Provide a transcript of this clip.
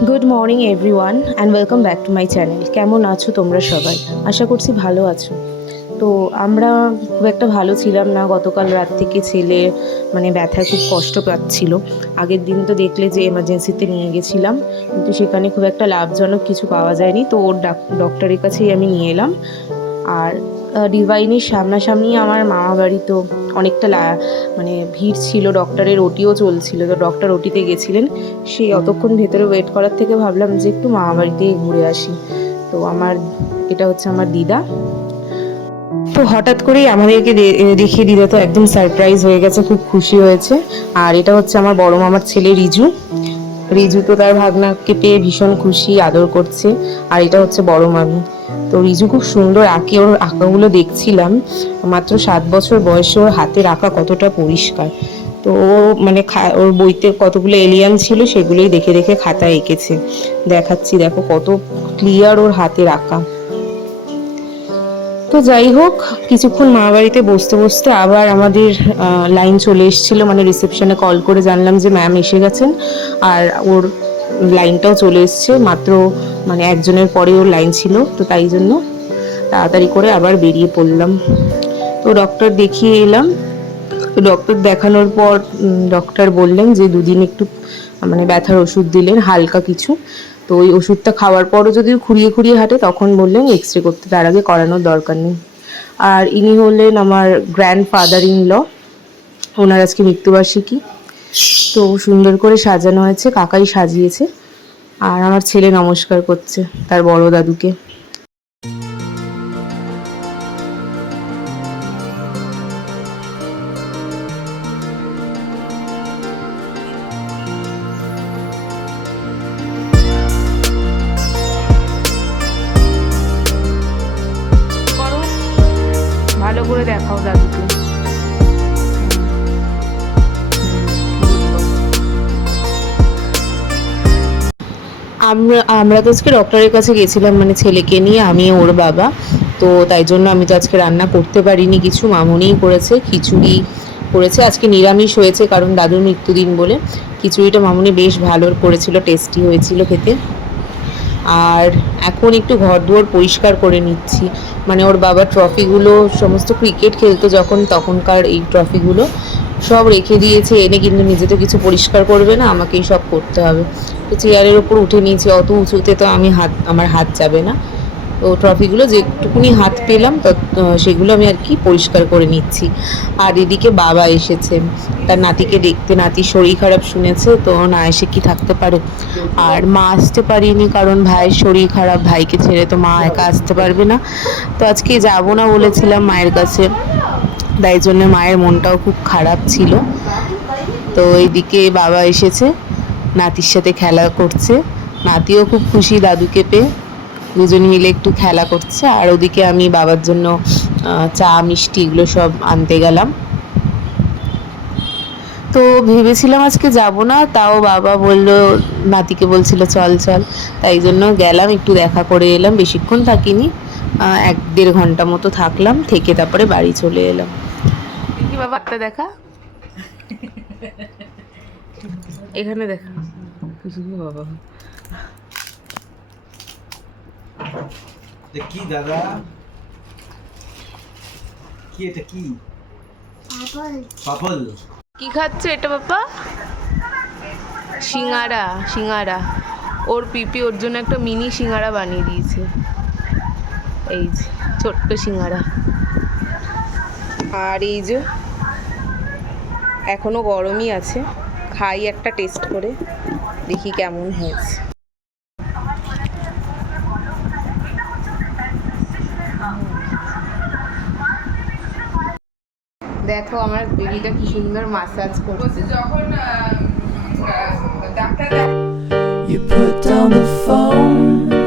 Good morning everyone and welcome back to my channel. কেমন আছো তোমরা সবাই? আশা করছি ভালো আছো। তো আমরা খুব একটা ভালো ছিলাম না। গতকাল রাত থেকে ছেলে ব্যথায় খুব কষ্ট পাচ্ছিল। আগের দিন তো দেখলে যে এমার্জেন্সিতে নিয়ে গেছিলাম, কিন্তু সেখানে খুব একটা লাভজনক কিছু পাওয়া যায়নি। তো ওর ডক্টরের কাছেই আমি নিয়ে এলাম। আর ডিভাইনের সামনাসামনি আমার মামা বাড়ি, তো অনেকটা ভিড় ছিল। ডক্টরের ওটিও চলছিল, তো ডক্টর ওটিতে গেছিলেন। সেই অতক্ষণ ভেতরে ওয়েট করার থেকে ভাবলাম যে একটু মামা বাড়িতেই ঘুরে আসি। তো এটা হচ্ছে আমার দিদা। তো হঠাৎ করেই আমাদেরকে দেখে দিদা তো একদম সারপ্রাইজ হয়ে গেছে, খুব খুশি হয়েছে। আর এটা হচ্ছে আমার বড় মামার ছেলে রিজু। রিজু তো তার ভাগনাকে পেয়ে ভীষণ খুশি, আদর করছে। আর এটা হচ্ছে বড় মামি। তো রিজু খুব সুন্দর আঁকে, ওর আঁকাগুলো দেখছিলাম। মাত্র 7 বছর বয়সে ওর হাতের আঁকা কতটা পরিষ্কার। তো ও ওর বইতে কতগুলো এলিয়ান ছিল, সেগুলোই দেখে দেখে খাতায় এঁকেছে। দেখাচ্ছি, দেখো কত ক্লিয়ার ওর হাতের আঁকা। তো যাই হোক, কিছুক্ষণ মা বাড়িতে বসতে বসতে আবার আমাদের লাইন চলে এসেছিল। রিসেপশনে কল করে জানলাম যে ম্যাম এসে গেছেন। আর ওর লাইনটাও চলে এসছে মাত্র, একজনের পরে ওর লাইন ছিল। তো তাই জন্য তাড়াতাড়ি করে আবার বেরিয়ে পড়লাম। তো ডক্টর দেখিয়ে এলাম। ডক্টর দেখানোর পর ডক্টর বললেন যে দুদিন একটু ব্যথার ওষুধ দিলেন, হালকা কিছু। তো ওই ওষুধটা খাওয়ার পরও যদি খুঁড়িয়ে খুঁড়িয়ে হাঁটে, তখন বললেন এক্স রে করতে, তার আগে করানোর দরকার নেই। আর ইনি হলেন আমার গ্র্যান্ডফাদার ইন ল। ওনার আজকে মৃত্যুবার্ষিকী। তো সুন্দর করে সাজানো হয়েছে, কাকাই সাজিয়েছে। আর আমার ছেলে নমস্কার করছে তার বড় দাদুকে। ভালো করে দেখাও দাদুকে। আমরা তো আজকে ডক্টরের কাছে গেছিলাম, ছেলেকে নিয়ে, আমি ওর বাবা। তো তাই জন্য আমি তো আজকে রান্না করতে পারিনি কিছু, মামুনিই করেছে। খিচুড়ি করেছে, আজকে নিরামিষ হয়েছে কারণ দাদুর মৃত্যুদিন বলে। খিচুড়িটা মামুনি বেশ ভালো করেছিল, টেস্টি হয়েছিল খেতে। আর এখন একটু ঘর দুয়ার পরিষ্কার করে নিচ্ছি। ওর বাবা ট্রফিগুলো, সমস্ত ক্রিকেট খেলতো যখন, তখনকার এই ট্রফিগুলো সব রেখে দিয়েছে এনে, কিন্তু নিজে তো কিছু পরিষ্কার করবে না, আমাকেই সব করতে হবে। তো চেয়ারের ওপর উঠে নিয়েছি, অত উঁচুতে তো আমার হাত যাবে না। তো ট্রফিগুলো যেটুকুনি হাত পেলাম সেগুলো আমি আর কি পরিষ্কার করে নিচ্ছি। আর এদিকে বাবা এসেছে তার নাতিকে দেখতে। নাতির শরীর খারাপ শুনেছে, তো না এসে কি থাকতে পারে। আর মা আসতে পারিনি কারণ ভাইয়ের শরীর খারাপ, ভাইকে ছেড়ে তো মা একা আসতে পারবে না। তো আজকে যাবো না বলেছিলাম মায়ের কাছে, তাই জন্য মায়ের মনটাও খুব খারাপ ছিল। তো এইদিকে বাবা এসেছে, নাতির সাথে খেলা করছে। নাতিও খুব খুশি দাদুকে পেয়ে, দুজন মিলে একটু খেলা করছে। আর ওদিকে আমি বাবার জন্য চা মিষ্টি এগুলো সব আনতে গেলাম। তো ভেবেছিলাম আজকে যাব না, তাও বাবা বলল, নাতিকে বলছিল চল চল, তাই জন্য গেলাম, একটু দেখা করে এলাম। বেশিক্ষণ থাকিনি, 1-1.5 ঘন্টা মতো থাকলাম, থেকে তারপরে বাড়ি চলে এলাম। কি বাবা, একটা দেখা, এখানে দেখা বাবা। কি দাদা, কি এটা, কি পাপল? কি খাচ্ছে এটা বাবা? সিঙ্গারা। সিঙ্গারা, ওর পিপি ওর জন্য একটা মিনি সিঙ্গারা বানিয়ে দিয়েছে। এই যে ছোট্ট সিঙ্গারা। আর এই যে এখনো গরমই আছে, খাই একটা টেস্ট করে, দেখি কেমন হয়েছে। দেখো আমার বেবিটা কি সুন্দর মাসাজ করছে যখন doctor. You put down the phone